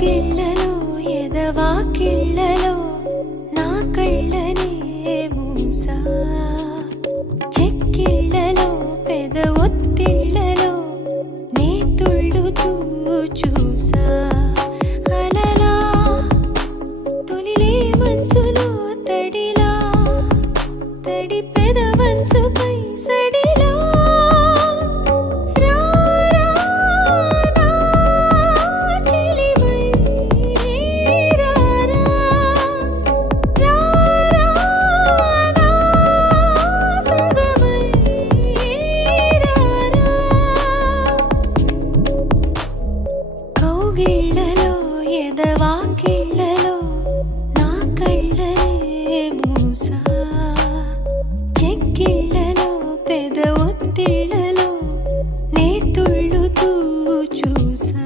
కౌగిళ్ళలో ఎదవాకిళ్ళలో నా కళ్ళనే మూసా చెక్కిళ్ళలో పెద ఒత్తిళ్ళలో నే తుళ్ళుతూ చూసా అలలా తొలిలే మనసులో తడిలా తడి పెద వంచుపై సడిలా కౌగిళ్ళలో ఎదవాకిళ్ళలో నా కళ్ళనే మూసా చెక్కిళ్ళలో పెద ఒత్తిళ్ళలో నే తుళ్ళుతూ చూసా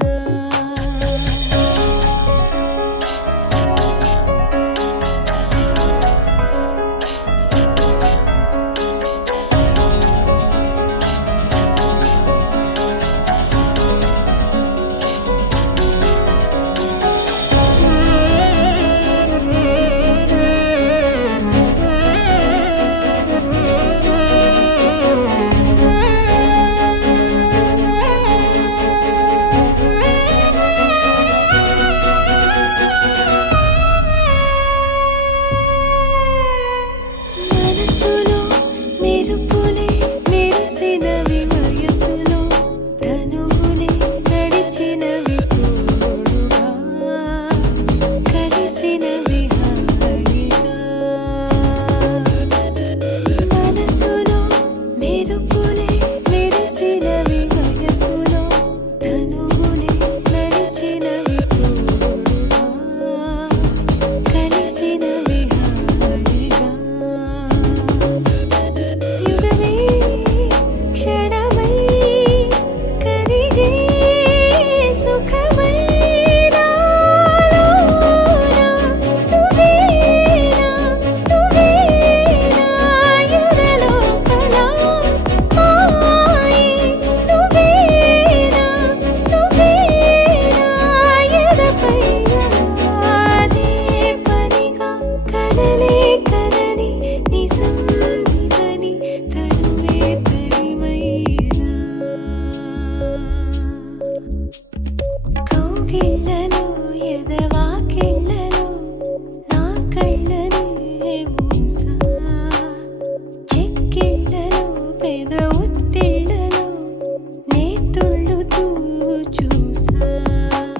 మనసులో మెరుపులే మెరిసినవి వయసులో తనువులే నడిచినవి తోడుగా కలిసినవి హాయిగా మనసులో మెరుపులే మెరిసినవి వయసులో తనువులే నడిచినవి తోడుగా కలిసినవి హాయిగా యుగమే క్షణమై కరిగే సుఖమై నాలోన నువ్వేనా ఎదలోపల మాయే నువ్వేనా ఎదపై అదే పనిగా కలలే కలని నిజం ఇదని తనువే తడిమైనా కౌగిళ్ళలో ఎదవాకిళ్ళలో నా కళ్ళనే మూసా చెక్కిళ్ళలో పెద